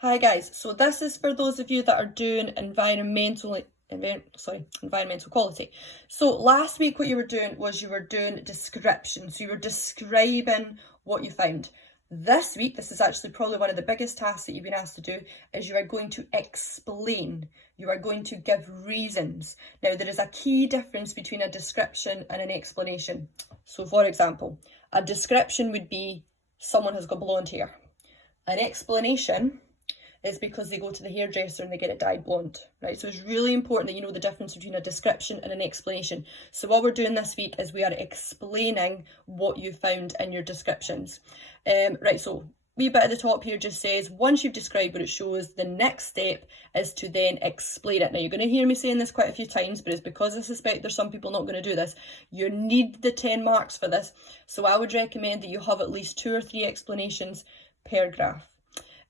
Hi guys, so this is for those of you that are doing environmental quality. So last week what you were doing was you were doing description, so you were describing what you found. This week, this is actually probably one of the biggest tasks that you've been asked to do, is you are going to explain. You are going to give reasons. Now there is a key difference between a description and an explanation. So for example, a description would be someone has got blonde hair. An explanation is because they go to the hairdresser and they get it dyed blonde, right? So it's really important that you know the difference between a description and an explanation. So what we're doing this week is we are explaining what you found in your descriptions. Right, so wee bit at the top here just says, once you've described what it shows, the next step is to then explain it. Now you're going to hear me saying this quite a few times, but it's because I suspect there's some people not going to do this. You need the 10 marks for this. So I would recommend that you have at least 2 or 3 explanations per graph.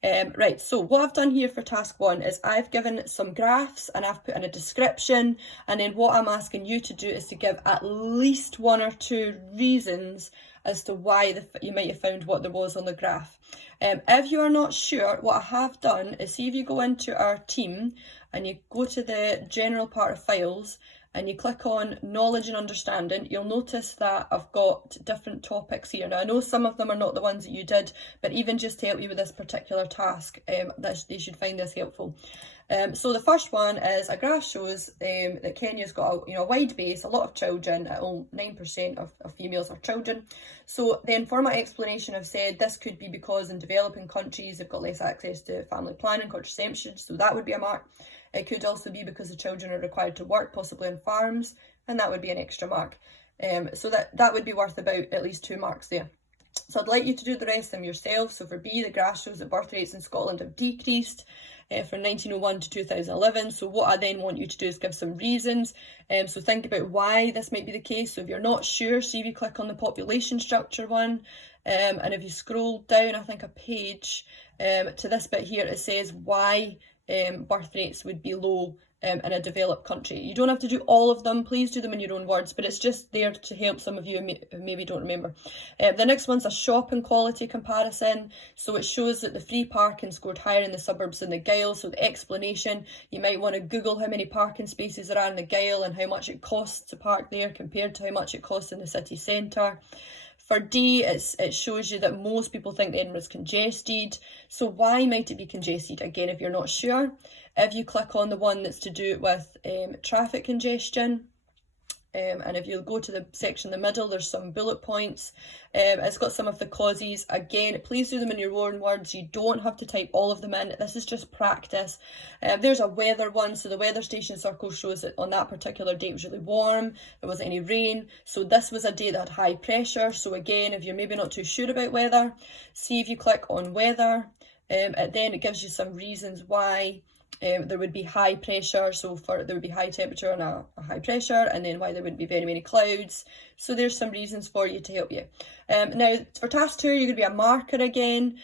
Right, so what I've done here for task 1 is I've given some graphs and I've put in a description, and then what I'm asking you to do is to give at least 1 or 2 reasons as to why you might have found what there was on the graph. If you are not sure, what I have done is, see if you go into our team and you go to the general part of files and you click on knowledge and understanding, you'll notice that I've got different topics here. Now I know some of them are not the ones that you did, but even just to help you with this particular task, they should find this helpful. So the first one is a graph shows that Kenya's got a wide base, a lot of children, 9% of females are children. So then for my explanation, I've said this could be because in developing countries they've got less access to family planning, contraception, so that would be a mark. It could also be because the children are required to work, possibly on farms, and that would be an extra mark. So that would be worth about at least 2 marks there. So I'd like you to do the rest of them yourself. So for B, the graph shows that birth rates in Scotland have decreased from 1901 to 2011. So what I then want you to do is give some reasons. So think about why this might be the case. So if you're not sure, see if you click on the population structure one, and if you scroll down, I think a page to this bit here, it says why birth rates would be low in a developed country. You don't have to do all of them, please do them in your own words, but it's just there to help some of you who maybe don't remember. The next one's a shopping quality comparison. So it shows that the free parking scored higher in the suburbs than the Gyle. So the explanation, you might want to Google how many parking spaces there are in the Gyle and how much it costs to park there compared to how much it costs in the city centre. For D, it shows you that most people think the Edinburgh's congested. So why might it be congested? Again, if you're not sure, if you click on the one that's to do with traffic congestion, and if you go to the section in the middle, there's some bullet points. It's got some of the causes. Again, please do them in your own words. You don't have to type all of them in. This is just practice. There's a weather one. So the weather station circle shows that on that particular day it was really warm. There wasn't any rain. So this was a day that had high pressure. So again, if you're maybe not too sure about weather, see if you click on weather. Then it gives you some reasons why there would be high pressure, so there would be high temperature and a high pressure, and then why there wouldn't be very many clouds. So there's some reasons for you to help you. Now for task 2, you're going to be a marker again.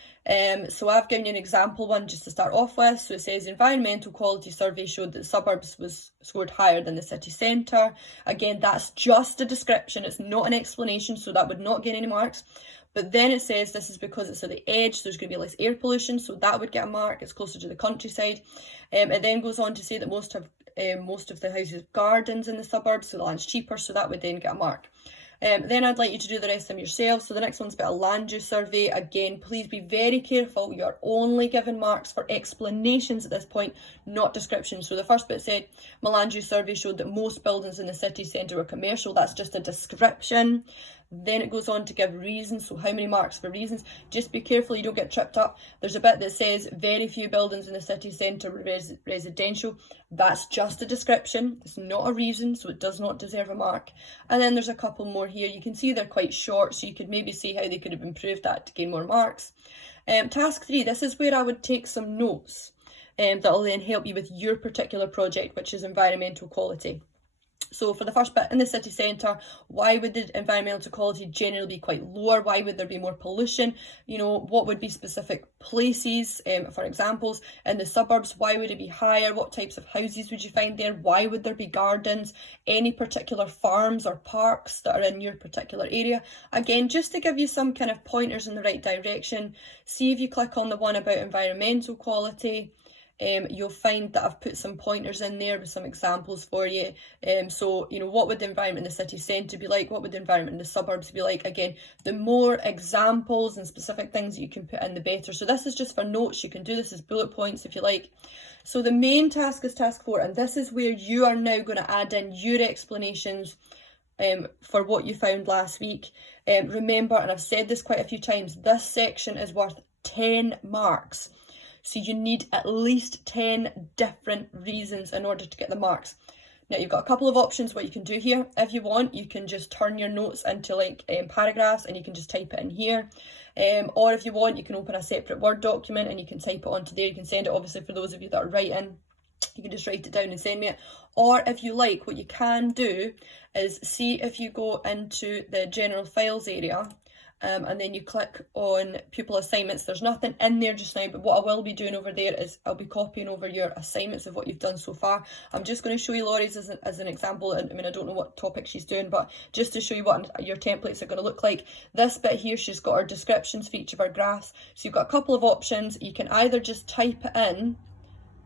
So I've given you an example one just to start off with. So it says environmental quality survey showed that the suburbs was scored higher than the city centre. Again, that's just a description, it's not an explanation, so that would not get any marks. But then it says this is because it's at the edge, so there's going to be less air pollution, so that would get a mark. It's closer to the countryside. It then goes on to say that most of the houses have gardens in the suburbs, so the land's cheaper, so that would then get a mark. Then I'd like you to do the rest of them yourself. So the next one's about a land use survey. Again, please be very careful. You're only given marks for explanations at this point, not descriptions. So the first bit said, my land use survey showed that most buildings in the city centre were commercial. That's just a description. Then it goes on to give reasons, so how many marks for reasons. Just be careful you don't get tripped up. There's a bit that says very few buildings in the city centre were residential. That's just a description, it's not a reason, so it does not deserve a mark. And then there's a couple more here. You can see they're quite short, so you could maybe see how they could have improved that to gain more marks. Task 3, this is where I would take some notes that will then help you with your particular project, which is environmental quality. So for the first bit, in the city centre, why would the environmental ecology generally be quite lower? Why would there be more pollution? You know, what would be specific places, for examples? In the suburbs, why would it be higher? What types of houses would you find there? Why would there be gardens? Any particular farms or parks that are in your particular area? Again, just to give you some kind of pointers in the right direction. See if you click on the one about environmental quality. You'll find that I've put some pointers in there with some examples for you. So, you know, what would the environment in the city centre be like? What would the environment in the suburbs be like? Again, the more examples and specific things that you can put in, the better. So this is just for notes. You can do this as bullet points if you like. So the main task is task 4, and this is where you are now going to add in your explanations for what you found last week. Remember, and I've said this quite a few times, this section is worth 10 marks. So you need at least 10 different reasons in order to get the marks. Now you've got a couple of options what you can do here. If you want, you can just turn your notes into like paragraphs and you can just type it in here. Or if you want, you can open a separate Word document and you can type it onto there. You can send it, obviously, for those of you that are writing. You can just write it down and send me it. Or if you like, what you can do is see if you go into the general files area and then you click on pupil assignments. There's nothing in there just now, but what I will be doing over there is I'll be copying over your assignments of what you've done so far. I'm just going to show you Laurie's as an example. And I mean, I don't know what topic she's doing, but just to show you what your templates are going to look like. This bit here, she's got her descriptions for each of her graphs. So you've got a couple of options. You can either just type it in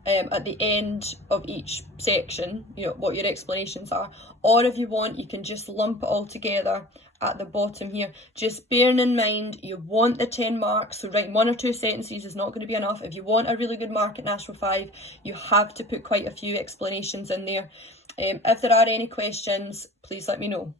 at the end of each section, you know, what your explanations are, or if you want, you can just lump it all together at the bottom here. Just bearing in mind, you want the 10 marks, so writing 1 or 2 sentences is not going to be enough. If you want a really good mark at National 5, you have to put quite a few explanations in there. If there are any questions, please let me know.